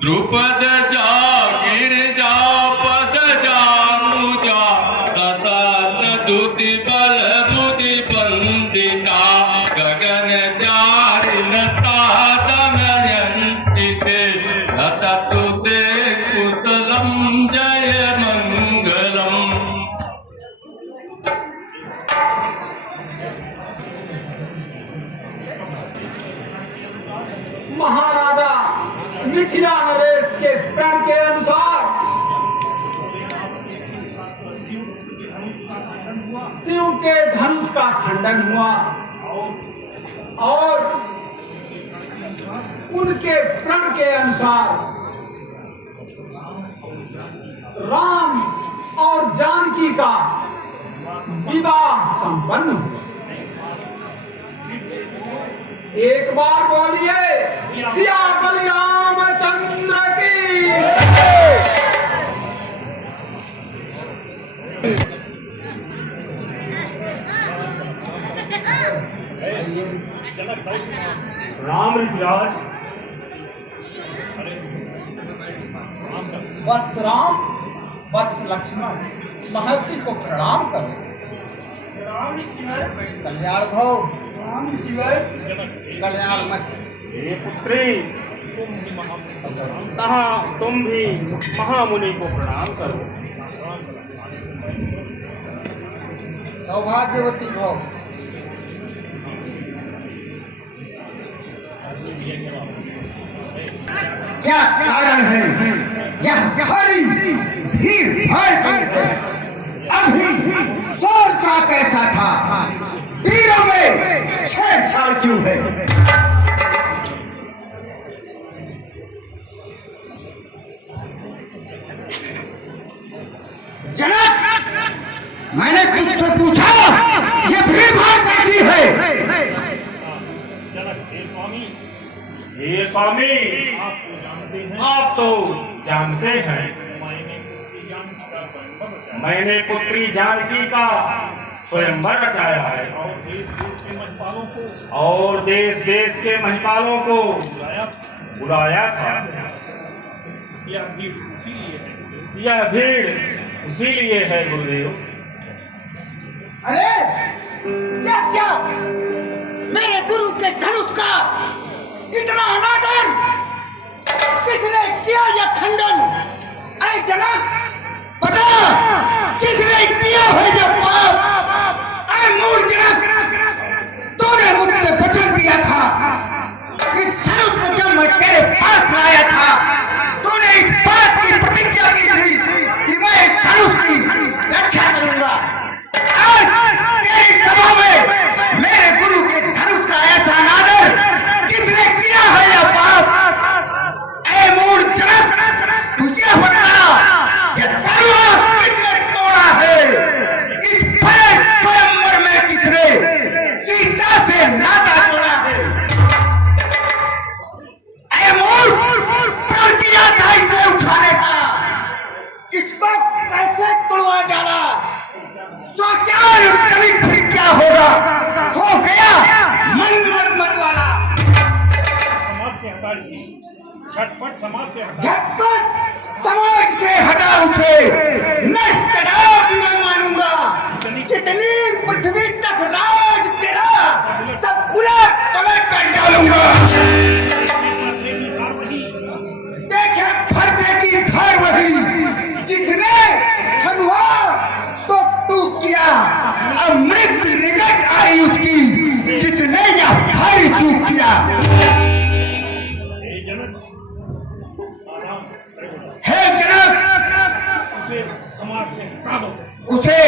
द्रुपद जा गिरजा पद जानुजा सतत दुति बल बुद्धि बंदिता गगन चारिन साधमयन्तिते लततुते कुशलम जय मंगलम। महाराजा मिथिला नरेश के प्रण के अनुसार शिव के धनुष का खंडन हुआ और उनके प्रण के अनुसार राम और जानकी का विवाह संपन्न हुआ। एक बार बोलिए सिया बलि रामचंद्र की। राम ऋषिराज वत्स राम वत्स लक्ष्मण महर्षि को प्रणाम करो। कल्याण भव कल्याण मत। हे पुत्री कहा तुम भी महामुनि को प्रणाम करो। सौभाग्यवती भव। क्या कारण है यह भारी भीड़ भाड़ है? अभी शोर सा कैसा था? तीरों में छेड़छाड़ क्यों है? जनक, मैंने तुझसे पूछा ये भीड़ भाड़ कैसी है? हे स्वामी आप तो जानते हैं मैंने पुत्री जानकी का स्वयंवर रचाया है और देश देश के महिपालों को बुलाया था। यह भीड़ इसीलिए है गुरुदेव। अरे यह क्या? मेरे गुरु के धनुष का इतना अनादर किसने किया? यह खंडन अरे जनक बता, किसने किया है यह पाप? अरे मूर्ख जनक, तूने मुझसे वचन दिया था कि धनुष को जब मैं तेरे पास लाया था तूने इस बात की प्रतिज्ञा की थी कि मैं धनुष की रक्षा करूंगा। आज तेरी सभा में मेरे गुरु के धनुष का ऐसा अनादर किसने किया है यह पाप? ऐ मूर्ख जनक, तुझे बता यह धनुष किसने तोड़ा है? इस बड़े स्वयंवर में किसने सीता से नाता जोड़ा है? ऐ मूर्ख, प्रण किया था इसे उठाने का, इसको कैसे तोड़वा डाला? सोचार कभी फिर क्या होगा? हो गया मंदमत मत वाला। झटपट समाज से झटपट समाज से हटा उसे, मैं कदाप न मानूंगा। जितनी पृथ्वी तक राज तेरा सब उलट पलट कर डालूंगा। देखे फरसे की धार वही जिसने खनुआ तो तू किया, अब मृत्यु निकट आई उसकी जिसने यह भारी चूक किया। हे जनक, उसे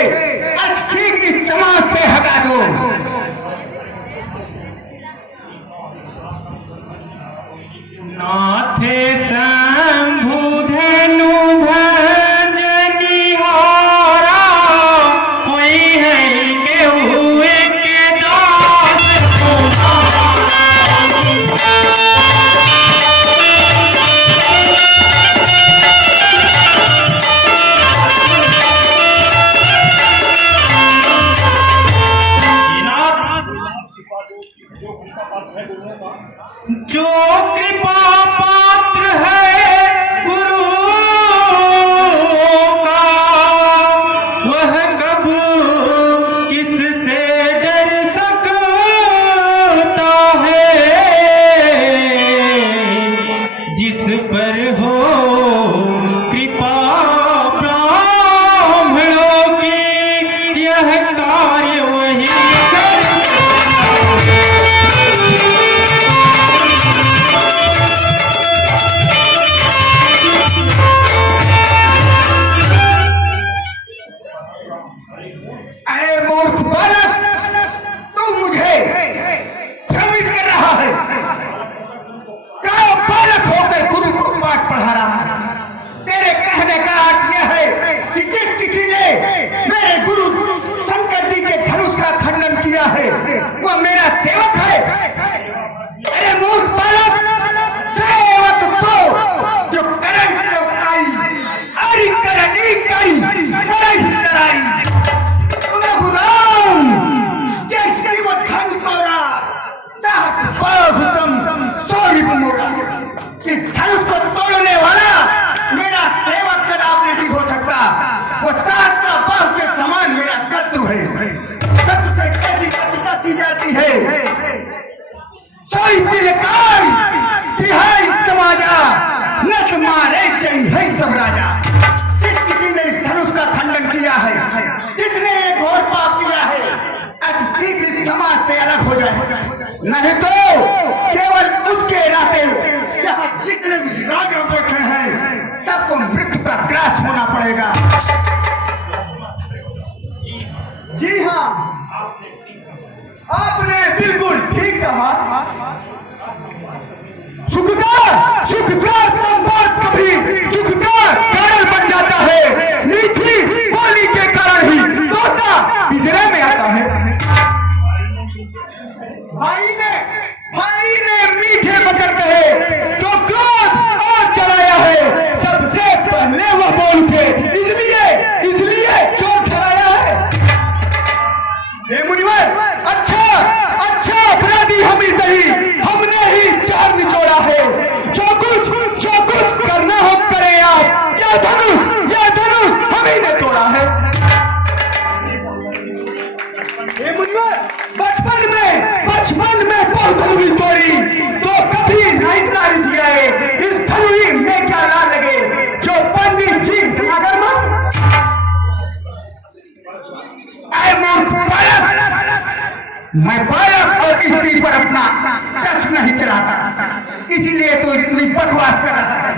शीघ्र समाज से हटा दो। नाथे शंभु धनु भजनी होरा कोई है के हुए के दास जो कृपा कि धनुष को तोड़ने वाला मेरा सेवक कदाप नहीं हो सकता। वो सहस्त्र बाहु के समान मेरा शत्रु है। शत्रु से कैसी प्रतिष्ठा की जाती है? सोई तिलकाई तिहाई समाजा नत मारे जय है सब राजा। जिस किसी ने धनुष का खंडन किया है, जिसने एक घोर पाप किया है, अति शीघ्र समाज से अलग हो जाए, नहीं तो केवल उसके नाते यहाँ जितने भी राजा बैठे हैं सबको मृत्यु का ग्रास होना पड़ेगा। जी हाँ, आपने बिल्कुल ठीक कहा। सुख का संवाद कभी दुख का कारण बन जाता है। मीठी बोली के कारण ही तोता पिंजरे में आता है। भाई ने मीठे वचन कहे तो क्रोध और चलाया है। सबसे पहले वह बोल के इसलिए चोट खराया है। हे मुनिवर, अच्छा अपराधी हम ही सही, हमने ही चार निचोड़ा है। जो कुछ करना हो करे आप। यह धनुष हम ही ने तोड़ा है। हे मुनिवर, बचपन में बहुत धनुष तोड़ी तो कभी नहीं राजी आए। इस धनुष में क्या ला लगे जो पंडित जी अगर मैं बालक और स्त्री पर अपना शख्स नहीं चलाता, इसीलिए तो इतनी बकवास कर रहा है।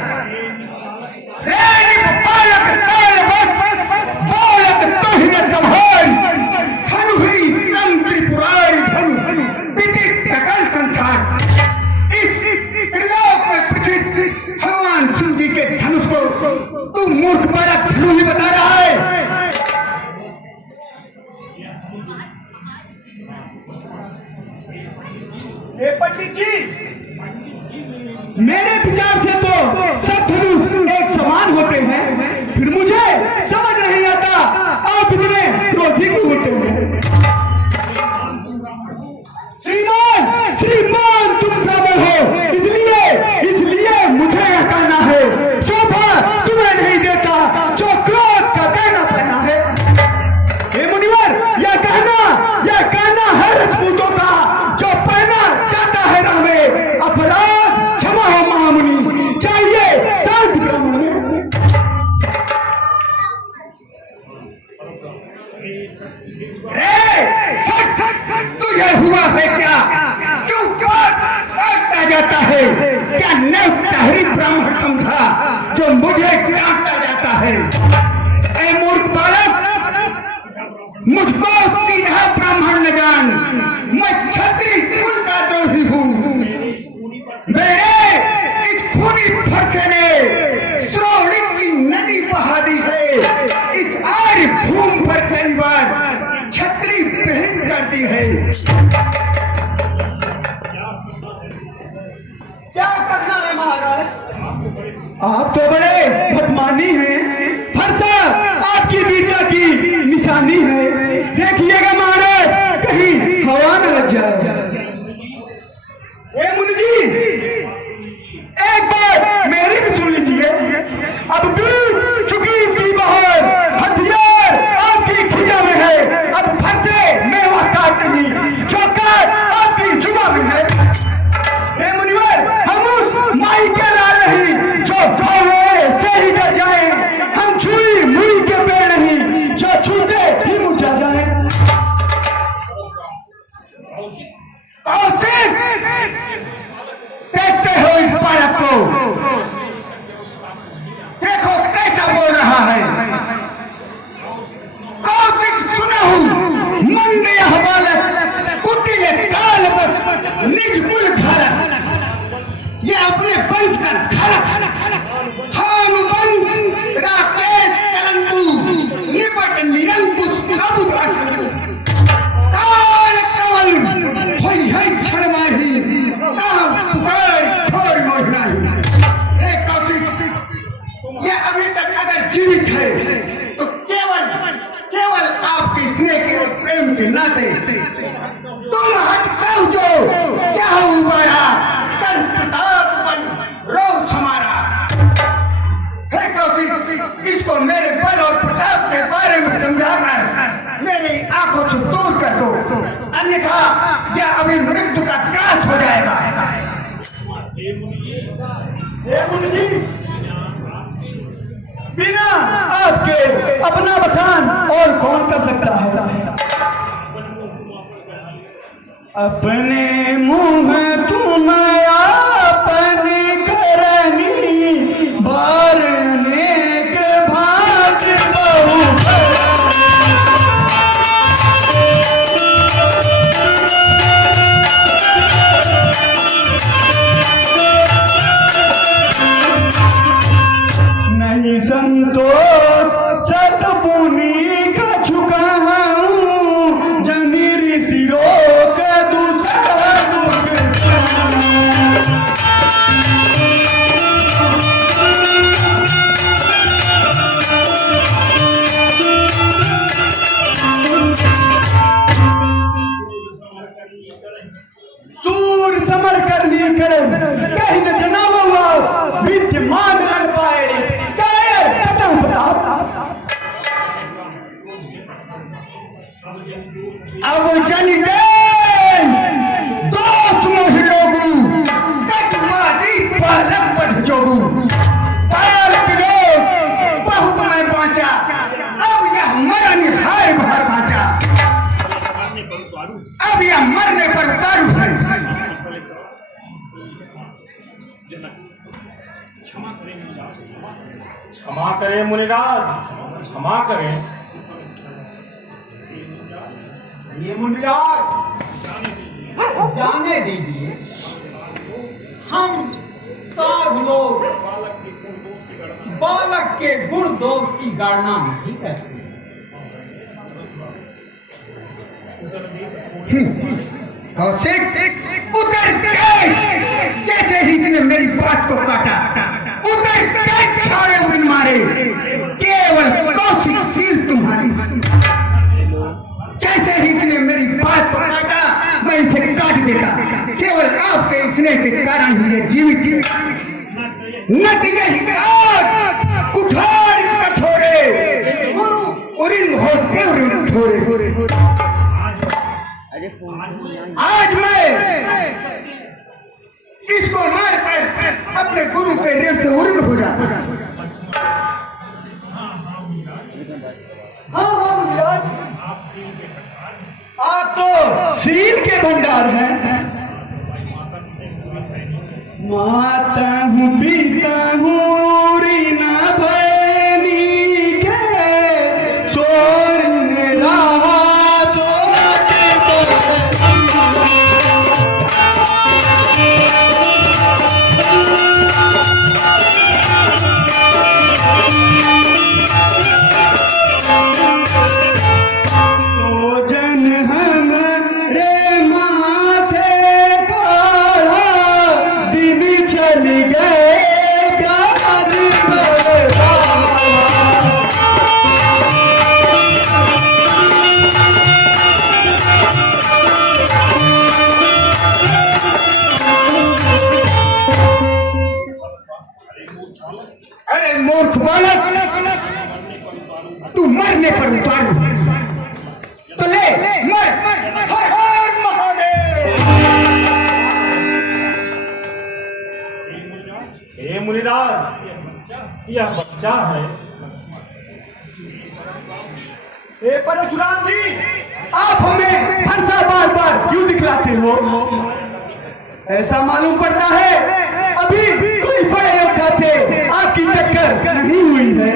बालक तो ही संभाल धनु ही संग त्रिपुरारी धनु विदित सकल संसार। इस त्रिलोक में प्रसिद्ध भगवान शिव जी के धनुष को तू मूर्ख बालक धनु ही बता रहा है। हे पंडित जी, मेरे विचार से तो सब धनुष एक समान होते हैं। फिर मुझे समझ नहीं आता आप इतने क्रोधी क्यों होते हैं। श्रीमान तुम ब्राह्मण हो, इसलिए मुझे यह कहना है। शोभा तुम्हें नहीं देता जो क्रोध का कहना पहना है। हे मुनिवर, यह कहना है राजपूतों का जो पहना जाता है राह में। अपराध क्षमा हो महामुनि, चाहिए शांति ब्राह्मण में। तुझे हुआ है क्या? क्यों काटता जाता है? क्या नवतहरी ब्राह्मण समझा जो मुझे काटता जाता है? ऐ मूर्ख बालक, मुझको सीधा ब्राह्मण न जान। मैं क्षत्रिय कुल का द्रोही हूँ। मेरे इस खूनी फरसे ने श्रोणी की नदी बहा दी है। इस आर्य भूमि पर कई बार छतरी पहन कर दी है। क्या करना है महाराज? आप तो बड़े भटमानी हैं। फरसा आपकी बीटा की निशानी है। देखिएगा महाराज, कहीं हवा न लग जाए। मुनि जी, एक बार मेरी भी सुन लीजिए। अब भी चुकी इसकी बहार, हथियार आपकी खिजा में है। अब फंसे में वह काट नहीं, चौकार आपकी जुबा में है। हे मुनिवर, हम उस माई के लाल नहीं जो भावे से ही डर जाए। हम छुई मुई के पेड़ नहीं जो छूते ही मुरझा जाए। देखते हो इस बालक को, देखो कैसा बोल रहा है। कौशिक सुनहु मंद यह बालक, कुटिल काल बस निज कुल धारक। ये अपने वंश का धारक, भानुबंध राकेश कलंकु, निपट निरंकुश अबुध अशंकु। काल कवल भई है क्षण माही, पुकार खोर मोहनाही। हे कौशिक, ये अभी तक अगर जीवित है तो केवल आपके स्नेह के और प्रेम के नाते। तुम हट कर जो चाहो उबारा, कर प्रताप बल रोज अभी मृत्यु का त्रास हो जाएगा। हे मुनि जी, बिना आपके अपना बखान और कौन कर सकता है? अपने मुंह तुम अपने करनी बारने के भाग बहु नहीं संतोष सतपुनी का झुका हूँ जमीरी सिरों का दूसरा दुख सूर समर करनी करे कहीं न जनाव हुआ विद्यमान रह पाए कायर खत्म प्रताप। अब जन दे दोस्त मोह लोगू कटवादी पालक पद जोगू पाल विरोध बहुत मैं पहुंचा अब यह मरण है भर पहुंचा अब यह मरने पर उतारू है। क्षमा करें मुनिराज, क्षमा करें। ये मुनिराज जाने दीजिए, हम साधु लोग बालक के गुण दोष की गणना नहीं करते। कौशिक उतर के जैसे ही इसने मेरी बात को काटा उतर के छाड़े बिन मारे केवल कौशिक सील तुम्हारी। जैसे ही इसने मेरी बात को काटा मैं इसे काट देता केवल आपके स्नेह के कारण ही ये जीवित है। न तो यही काट कुठार कठोरे उरिन होते उरिन ठोरे। आज मैं इसको मार कर अपने गुरु के रेम से उर्म हो जाता। हाँ मुनिराज, आप तो शील के भंडार हैं। माता हूँ पीता हूँ रीना भैनी के सोरने रहा मूर्ख बालक तू मरने पर उतारू तो ले मर। हर हर महादेव। हे मुनिराज, यह बच्चा है। हे परशुराम जी, आप हमें हर सा बार बार क्यों दिखलाते हो? ऐसा मालूम पड़ता है अभी कोई बड़े योद्धा से आपकी टक्कर नहीं हुई है।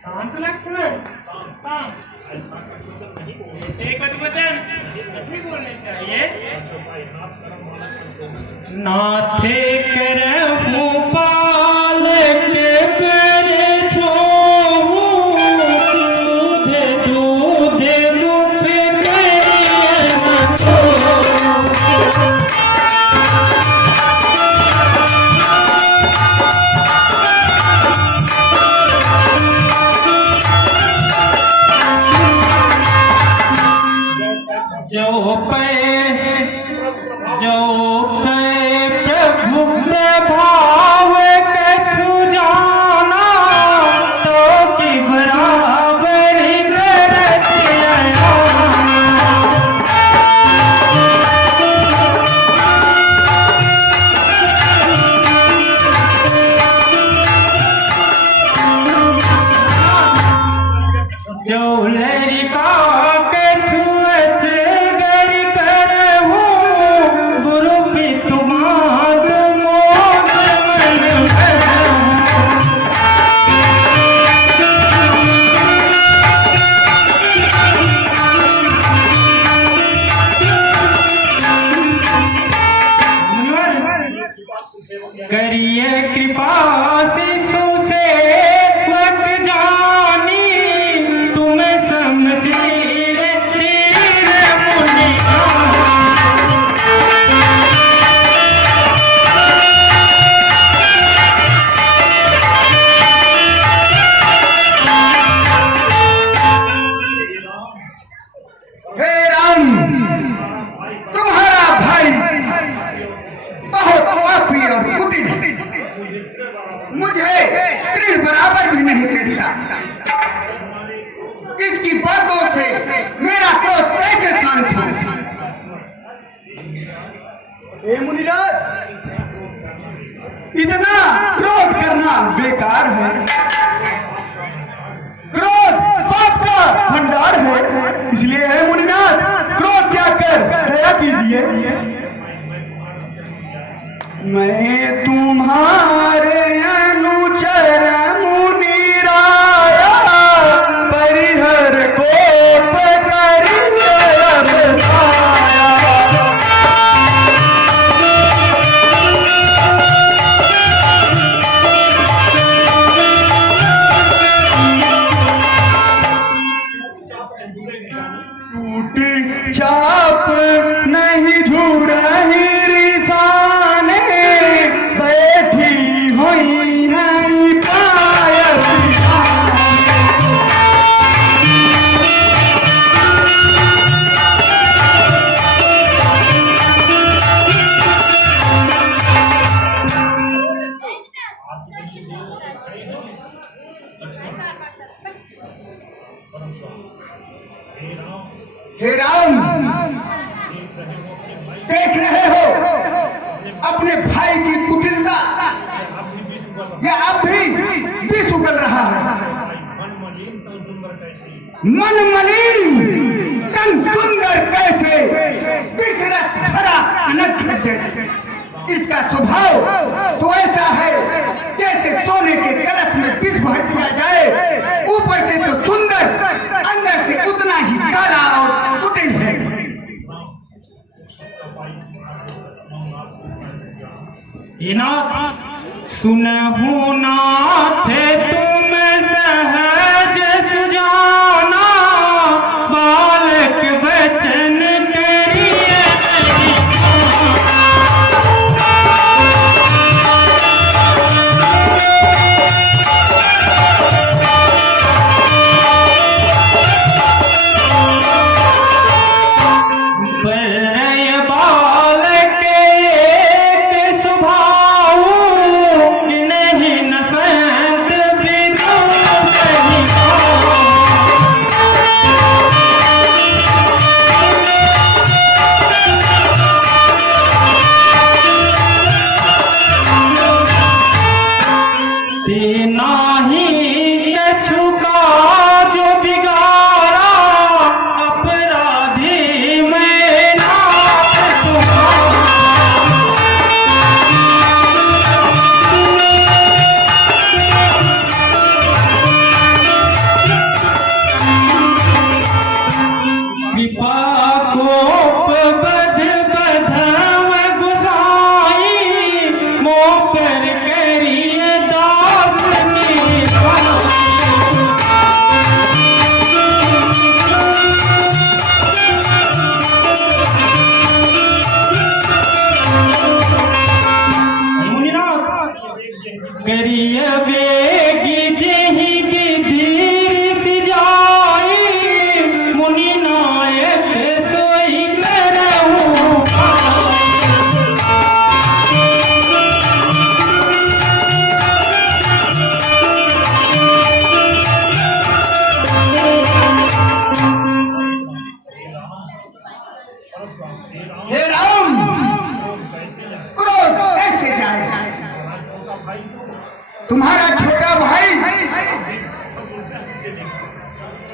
शांत लक्ष्मण, नहीं बोलने चाहिए। नाथे करहु पाल के करे छोहु दूध दूध मुख जो पे प्रभु करिए कृपा शिशु से मत जानी, तुम समझीर तीर मुनि हे राम, तुम्हारा भाई बहुत पापी और कुटिल है, मुझे तृण बराबर भी नहीं देता। इसकी बातों से मेरा क्रोध कैसे शांत हो? हे मुनिराज, इतना क्रोध करना बेकार है। क्रोध पाप का भंडार है, इसलिए हे मुनिनाथ, क्रोध त्याग कर दया कीजिए। मैं तुम्हारे अनुचर मुनिराया, परिहर कोप करिए अवतारा। टूटी चाप नहीं झूरही रिसाने, बैठी हुई है पायल हे राम, देख रहे हो अपने भाई की कुटिलता, या अब भी विष उगल रहा है। मन मलिन तन सुंदर कैसे, विषरस भरा अनर्थ जैसे। इसका स्वभाव तो ऐसा है जैसे सोने के कलश में विष भर दिया जाए, ऊपर से तो सुंदर, अंदर से उतना ही काला और कुटिल है। सुनहु नाथ तुम सहज सुजाना, बालक बचन करिए हे राम, क्रोध कैसे जाए? तुम्हारा छोटा भाई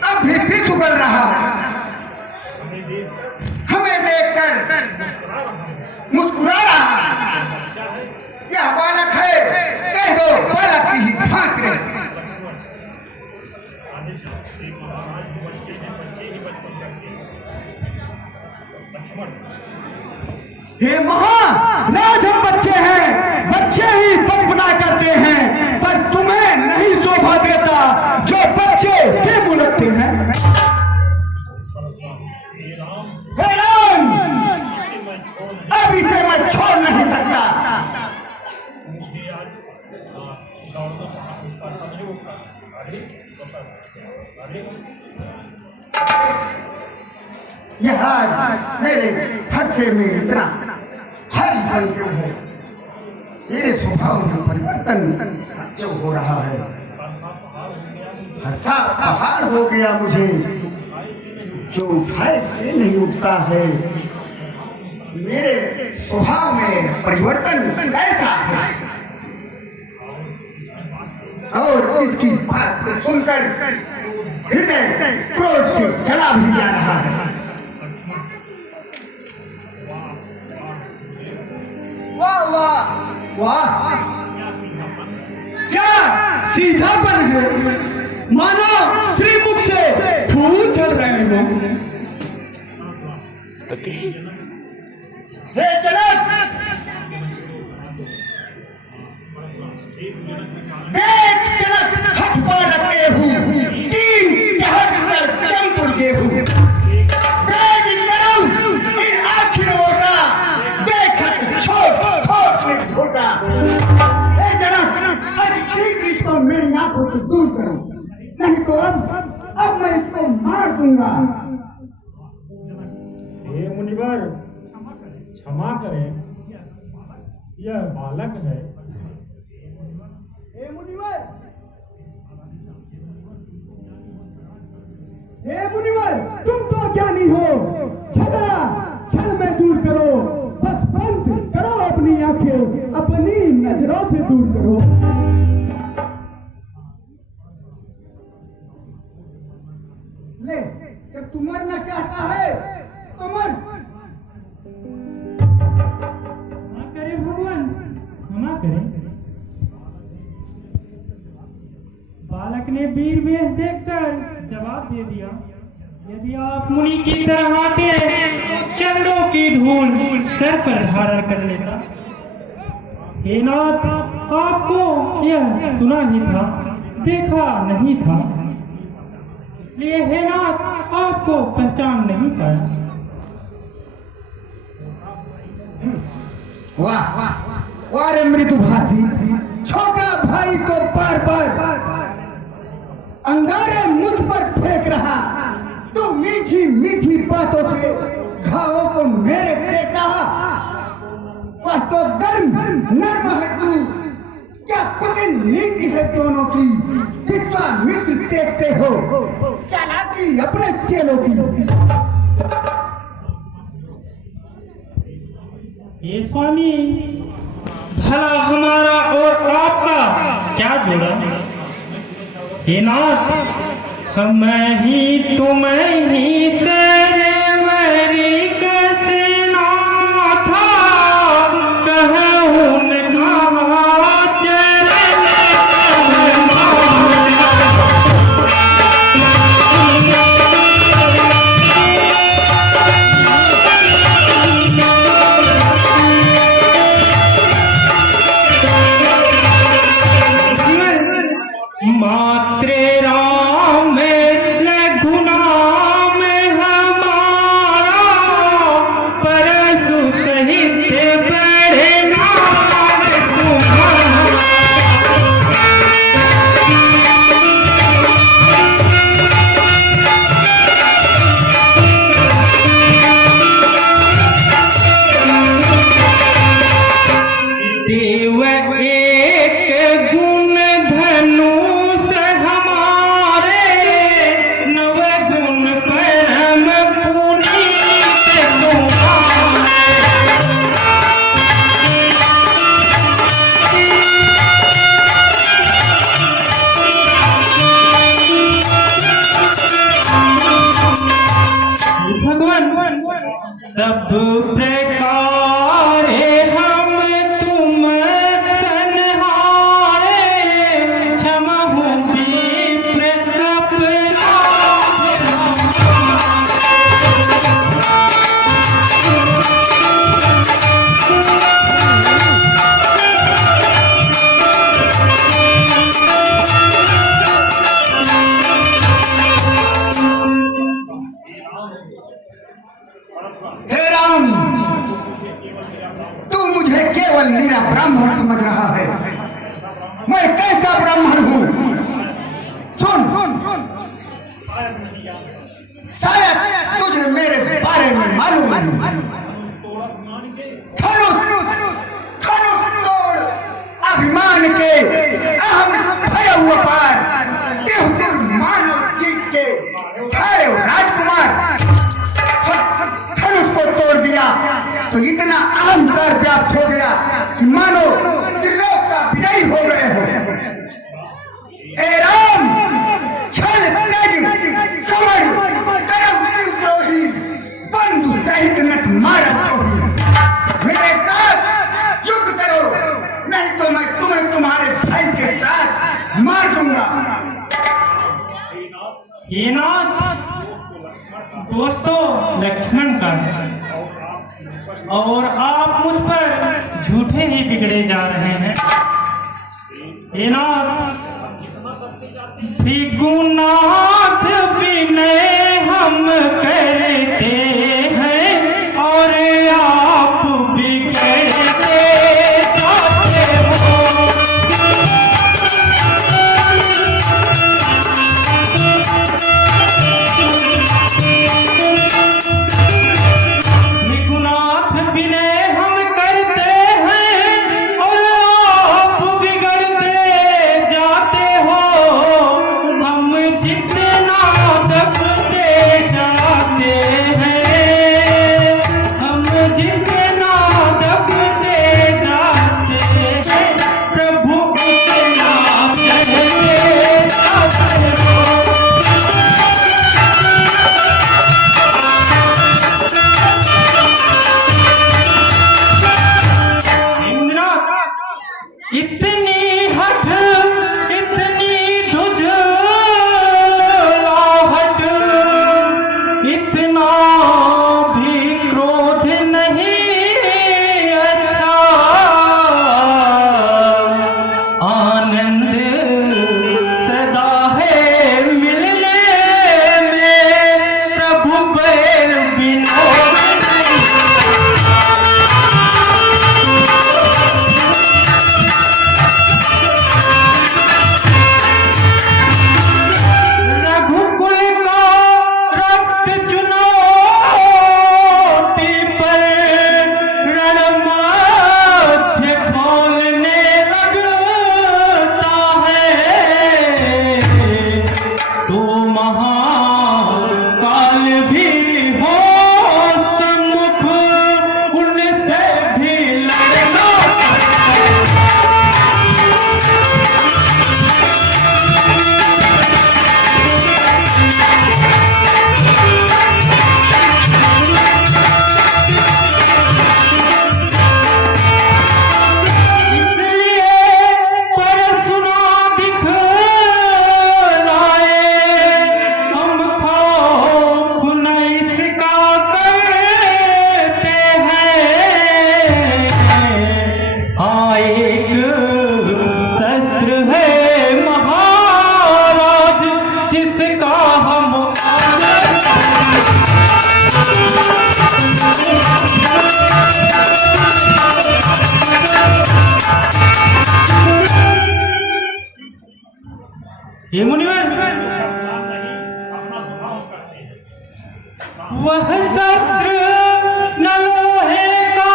अब भी विष उगल रहा है। हमें देखकर मुस्कुरा रहा है। यह बालक है, कह दो बालक की ही भांत रहे। हे महाराज, हम बच्चे हैं, छोड़ नहीं सकता। यह आज मेरे फरसे में इतना भारी बन क्यों है? मेरे स्वभाव में परिवर्तन क्यों हो रहा है? हर्षा पहाड़ हो गया मुझे, जो उठाए से नहीं उठता है। मेरे स्वभाव में परिवर्तन कैसा है? और इसकी बात को सुनकर हृदय क्रोध से जला भी जा रहा है। वाह वाह वाह, क्या सीधा पर हो, मानो श्रीमुख से फूल झड़ रहे हो। हे जनक, देख जनक, हठ पालक गेहूं, तीन चहट कर चंपुर गेहूं, तेज करूं इन आखिरों का, देखत छोड़ छोड़ में छोटा। हे जनक, आज शीघ्र इसको मेरी आंखों से दूर करो, नहीं तो अब मैं इसको मार दूंगा। हे मुनिवर, क्षमा करें, यह बालक है। हे मुनिवर, हे मुनिवर, तुम तो ज्ञानी हो, छल में दूर करो, बस बंद करो अपनी आंखें, अपनी नजरों से दूर करो। ले, जब तू मरना चाहता है तो मर। क्षमा करें भगवान, क्षमा करें। बालक ने वीर वेश देखकर जवाब दे दिया, यदि आप मुनि की तरह आते चंदों की धूल सर पर धारण कर लेता। हे नाथ, आपको यह सुना ही था, देखा नहीं था, इसलिए हे नाथ आपको पहचान नहीं पाया। वाह वाह रे मृदुभाषी, छोटा भाई को बार बार अंगारे मुझ पर फेंक रहा, तो मीठी मीठी बातों से घावों को मेरे फेंक रहा। वह तो गर्म नर्म है तू, क्या कुटिल नीति है दोनों की, कितना मित्र देखते हो, चालाकी अपने चेलों की। ये स्वामी, भला हमारा और आपका क्या जोड़ा? हे नाथ, मैं ही तुम्हें ही सरवरी कसना था, कहूँ कहाँ चरण मात्रे राम लघुनाम है। केवल मीरा ब्राह्मण समझ रहा है। मैं कैसा ब्राह्मण हूँ? सुन, शायद तुझे मेरे बारे में मालूम नहीं। धनुष तोड़ अभिमान के अहम भय हुआ पार, देहपुर मानव जीत के ठहरे राजकुमार। धनुष को तोड़ दिया तो इतना अहंकार व्याप्त हो गया कि मानो त्रिलोक का विजयी हो गए हो। ए राम, छल त्यागी समर करौ विद्रोही, बंधु सहित नट मारा द्रोही। मेरे साथ युद्ध करो, नहीं तो मैं तुम्हें तुम्हारे भाई के साथ मार दूंगा। ये नाच दोस्तों लक्ष्मण का है और आप मुझ पर झूठे ही बिगड़े जा रहे हैं। ये नाच त्रिगुणाथ विनय हम करते हैं और आप बिगड़ते जाते हो। त्रिगुणाथ विनय हम करते हैं और आप बिगड़ते जाते हो। हम जितना दबते जाते हैं, हम जितना दबते जाते हैं, प्रभु उतना चढ़ते जाते हो। इतनी हट, इतनी झुझलाहट, इतना भी क्रोध नहीं अच्छा। आनंद सदा है मिलने में, प्रभु बैर विनोद नहीं। रघुकुल का रक्त चुनौती पर रणमध्य खोलने लगता है। तो महाकाल भी हो सम्मुख, उनसे भी लड़ना पड़ता है। इसलिए परसुना दिखलाए, हम खौफ न इसका करते हैं। हाँ, एक शस्त्र है महाराज, जिसका हम आदर करते हैं। ये मुनिवर वह शस्त्र न लोहे का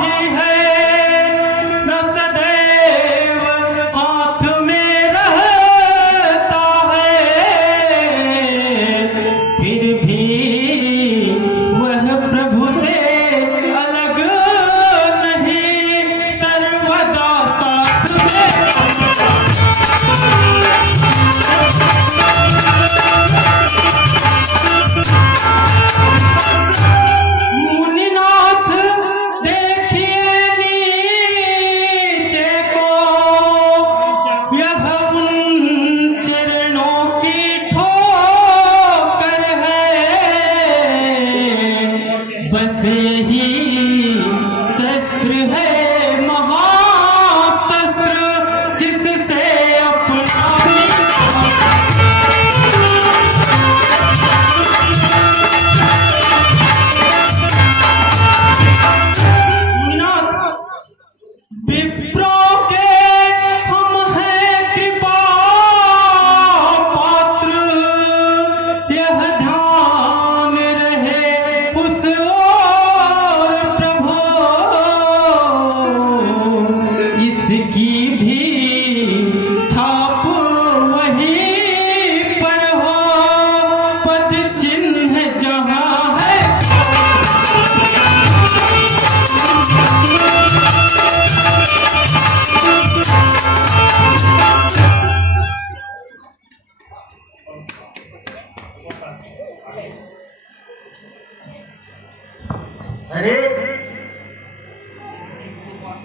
ही है, न सदैव हाथ में रहता है। फिर भी वह प्रभु से अलग नहीं, सर्वदा साथ में।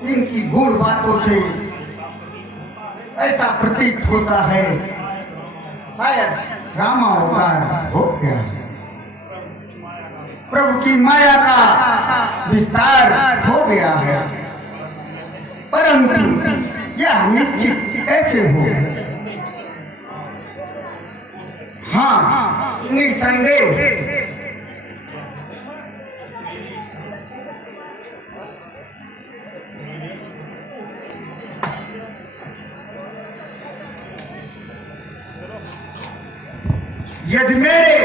इनकी गूढ़ बातों से ऐसा प्रतीत होता है शायद रामावतार हो गया, प्रभु की माया का विस्तार हो गया है, परंतु यह निश्चित कैसे हो? हाँ, निसंदेह यदि मेरे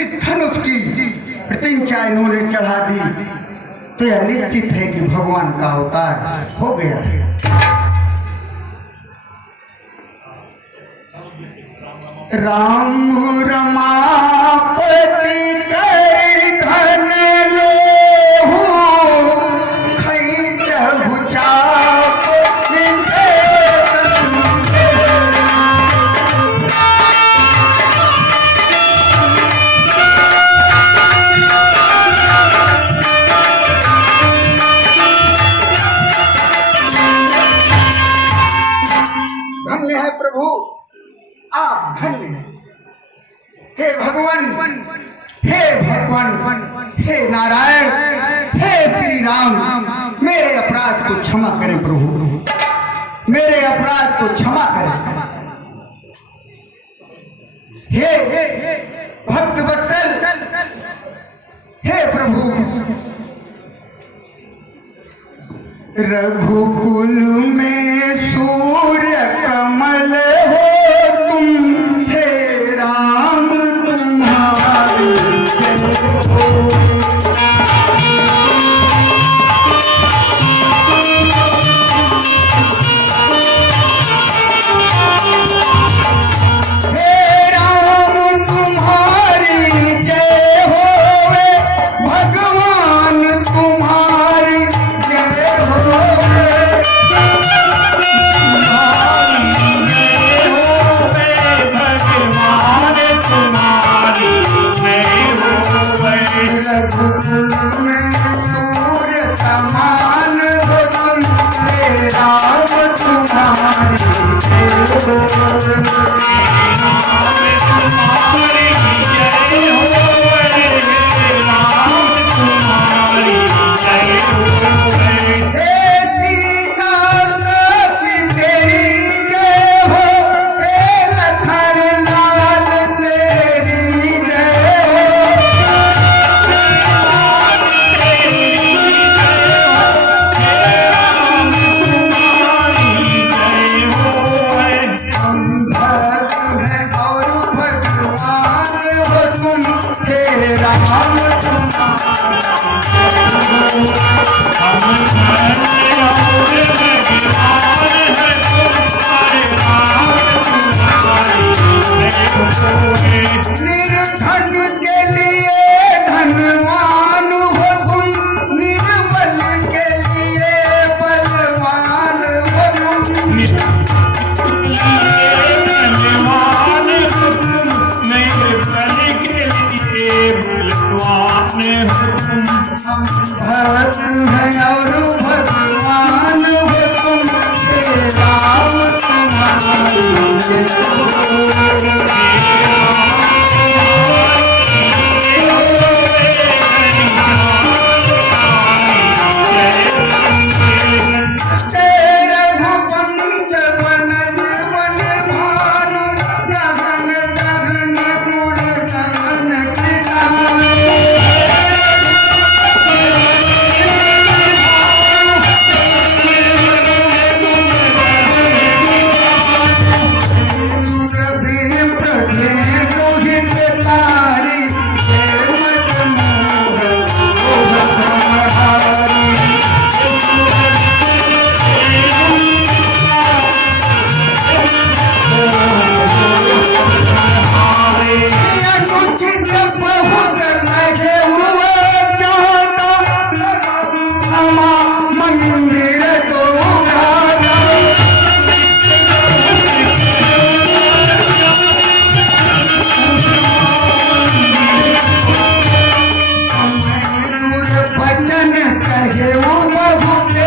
इस धनुष की प्रतिज्ञा इन्होंने चढ़ा दी तो यह निश्चित है कि भगवान का अवतार हो गया है। राम रमापति कर धन लेहु, खैचहु चाप धन्य है प्रभु, आप धन्य हैं। हे भगवान, हे भगवान, हे नारायण, हे श्री राम, मेरे अपराध को क्षमा करें प्रभु, मेरे अपराध को क्षमा करें। हे भक्त वत्सल, हे प्रभु, रघुकुल में सूर्य कमल हो तुम, हे राम तुम्हारी जय हो। हे राम तुम्हारी जय हो, भगवान तुम्हारी जय हो। रघुकुल में सूर्य समान हो तुम, हे राम तुम्हारी जय हो। भक्त है और भगवान हो तुम, हे राम तुम्हारी जय हो। वचन कहे बहु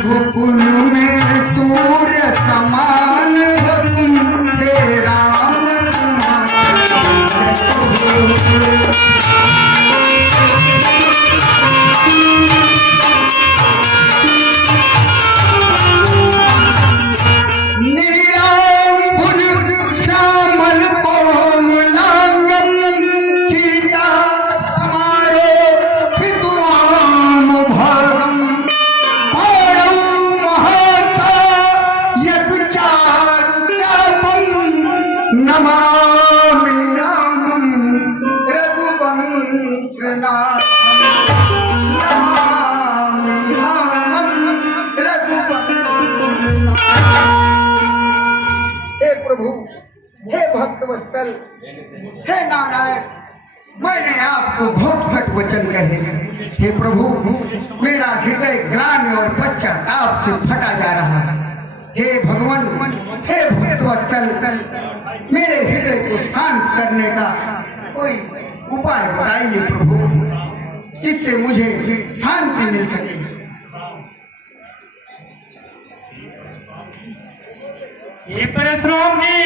रघुकुल में सूर्य समान हो तुम, हे राम श्यामल कोमलांगम सीता समारो हितवाम भागम पाणौ महासा यज्ञारुचापम नमामि रामं रघुवंशनाथं नमामि रामं रघुवंशनाथं। हे प्रभु, हे भक्तवत्सल, हे नारायण, मैंने आपको बहुत घट वचन कहे। हे प्रभु, मेरा हृदय ग्लानि और पश्चाताप से फटा जा रहा है। हे भगवान, हे भक्तवत्सल, मेरे हृदय को शांत करने का कोई उपाय बताइए प्रभु, जिससे मुझे शांति मिल सके। ये परशुराम जी,